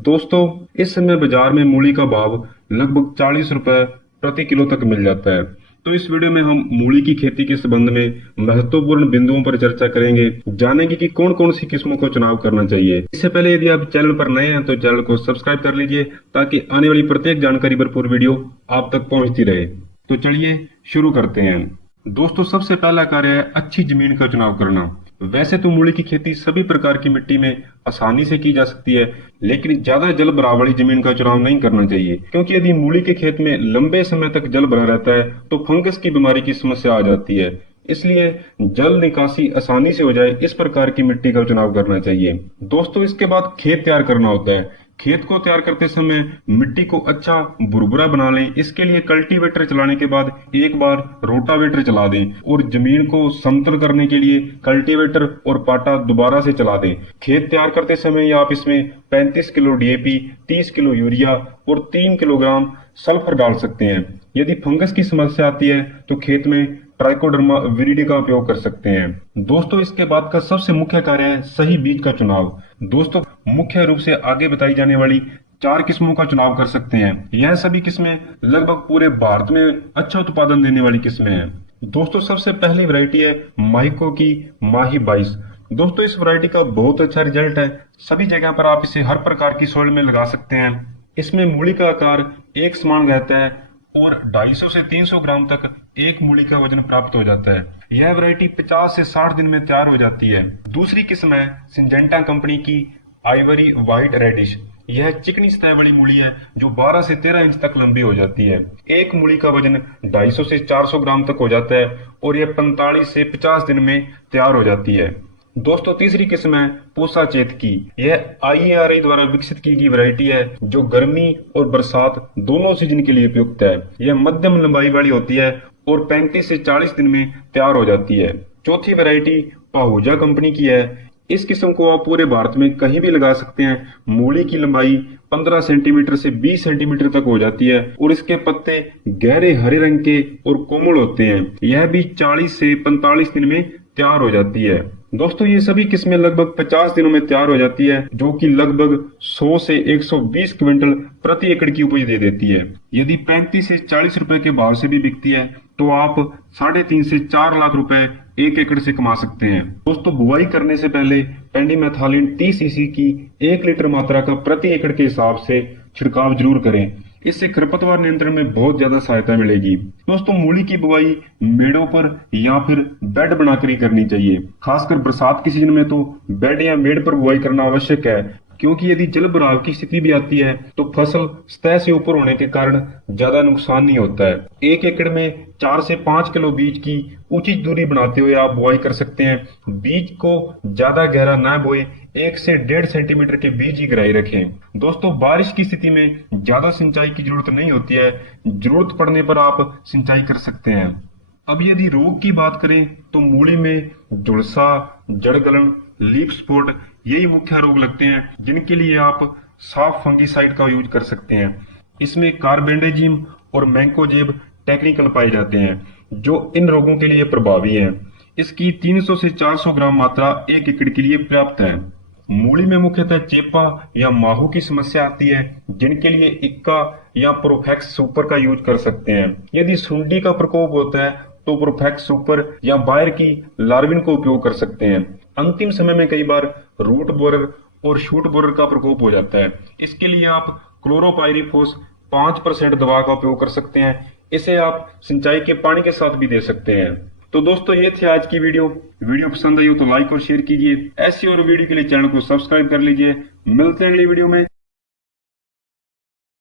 दोस्तों, इस समय बाजार में मूली का भाव लगभग 40 रुपए प्रति किलो तक मिल जाता है। तो इस वीडियो में हम मूली की खेती के संबंध में महत्वपूर्ण बिंदुओं पर चर्चा करेंगे, जानेंगे कि कौन कौन सी किस्मों को चुनाव करना चाहिए। इससे पहले यदि आप चैनल पर नए हैं तो चैनल को सब्सक्राइब कर लीजिए ताकि आने वाली प्रत्येक जानकारी भरपूर वीडियो आप तक पहुंचती रहे। तो चलिए शुरू करते हैं। दोस्तों, सबसे पहला कार्य है अच्छी जमीन का चुनाव करना। वैसे तो मूली की खेती सभी प्रकार की मिट्टी में आसानी से की जा सकती है, लेकिन ज्यादा जल भराव वाली जमीन का चुनाव नहीं करना चाहिए, क्योंकि यदि मूली के खेत में लंबे समय तक जल भरा रहता है तो फंगस की बीमारी की समस्या आ जाती है। इसलिए जल निकासी आसानी से हो जाए इस प्रकार की मिट्टी का चुनाव करना चाहिए। दोस्तों, इसके बाद खेत तैयार करना होता है। खेत को तैयार करते समय मिट्टी को अच्छा भुरभुरा बना लें। इसके लिए कल्टीवेटर चलाने के बाद एक बार रोटावेटर चला दें और जमीन को समतल करने के लिए कल्टीवेटर और पाटा दोबारा से चला दें। खेत तैयार करते समय आप इसमें 35 किलो डीएपी, 30 किलो यूरिया और 3 किलोग्राम सल्फर डाल सकते हैं। यदि फंगस की समस्या आती है तो खेत में ट्राइकोडर्मा विरिडी का उपयोग कर सकते हैं। दोस्तों, इसके बाद का सबसे मुख्य कार्य है सही बीज का चुनाव। दोस्तों, मुख्य रूप से आगे बताई जाने वाली 4 किस्मों का चुनाव कर सकते हैं। यह सभी किस्में लगभग पूरे भारत में अच्छा उत्पादन देने वाली किस्में हैं। दोस्तों, सबसे पहली वैरायटी है माहिको की माही 22। दोस्तों, इस वैरायटी का बहुत अच्छा रिजल्ट है। सभी जगह पर आप इसे हर प्रकार की सोइल में लगा सकते हैं। इसमें मूली का आकार एक समान रहता है और 250 से 300 ग्राम तक एक मूली का वजन प्राप्त हो जाता है। यह वैरायटी 50 से 60 दिन में तैयार हो जाती है। दूसरी किस्म है सिंजेंटा कंपनी की आइवरी व्हाइट रेडिश। यह चिकनी सतह वाली मूली है जो 12 से 13 इंच तक लंबी हो जाती है। एक मूली का वजन 250 से 400 ग्राम तक हो जाता है और यह 45 से 50 दिन में तैयार हो जाती है। दोस्तों, तीसरी किस्म है पूसा चेत की। यह आईईआरआई द्वारा विकसित की गई वैरायटी है जो गर्मी और बरसात दोनों सीजन के लिए उपयुक्त है। यह मध्यम लंबाई वाली होती है और 35 से 40 दिन में तैयार हो जाती है। चौथी वैरायटी पाहुजा कंपनी की है। इस किस्म को आप पूरे भारत में कहीं भी लगा सकते हैं। मूली की लंबाई 15 सेंटीमीटर से 20 सेंटीमीटर तक हो जाती है और इसके पत्ते गहरे हरे रंग के और कोमल होते हैं। यह भी 40 से 45 दिन में तैयार हो जाती है। दोस्तों, ये सभी किस्में लगभग 50 दिनों में तैयार हो जाती है, जो कि लगभग 100 से 120 क्विंटल प्रति एकड़ की उपज दे देती है। यदि 35 से 40 रुपए के भाव से भी बिकती है तो आप 3.5 से 4 लाख रुपए एक एकड़ से कमा सकते हैं। दोस्तों, बुआई करने से पहले पेंडिमेथालिन 30 सीसी की 1 लीटर मात्रा का प्रति एकड़ के हिसाब से छिड़काव जरूर करें। इससे खरपतवार नियंत्रण में बहुत ज्यादा सहायता मिलेगी। दोस्तों, मूली की बुआई मेड़ों पर या फिर बेड बनाकर ही करनी चाहिए। खासकर बरसात की सीजन में तो बेड या मेड़ पर बुआई करना आवश्यक है, क्योंकि यदि जल भराव की स्थिति भी आती है तो फसल सतह से ऊपर होने के कारण ज्यादा नुकसान नहीं होता है। एक एकड़ में 4 से 5 किलो बीज की उचित दूरी बनाते हुए आप बुआई कर सकते हैं। बीज को ज्यादा गहरा न बोए, 1 से 1.5 सेंटीमीटर के बीज ही गहराई रखें। दोस्तों, बारिश की स्थिति में ज्यादा सिंचाई की जरूरत नहीं होती है। जरूरत पड़ने पर आप सिंचाई कर सकते हैं। अब यदि रोग की बात करें तो मूली में झुलसा, जड़गलन, लीफ स्पॉट यही मुख्य रोग लगते हैं, जिनके लिए आप सॉफ्ट फंगीसाइड का यूज कर सकते हैं। इसमें कार्बेंडाजिम और मैंकोजेब टेक्निकल पाए जाते हैं जो इन रोगों के लिए प्रभावी हैं। इसकी 300 से 400 ग्राम मात्रा एक एकड़ के लिए पर्याप्त है। मूली में मुख्यतः चेपा या माहू की समस्या आती है, जिनके लिए इक्का या प्रोफेक्स सुपर का यूज कर सकते हैं। यदि सुंडी का प्रकोप होता है तो प्रोफेक्स सुपर या बायर की लार्विन को उपयोग कर सकते हैं। अंतिम समय में कई बार रूट बोरर और शूट बोरर का प्रकोप हो जाता है। इसके लिए आप क्लोरोपाइरीफोस 5% दवा का उपयोग कर सकते हैं। इसे आप सिंचाई के पानी के साथ भी दे सकते हैं। तो दोस्तों, ये थी आज की वीडियो पसंद आई हो तो लाइक और शेयर कीजिए। ऐसी और वीडियो के लिए चैनल को सब्सक्राइब कर लीजिए। मिलते हैं अगली वीडियो में।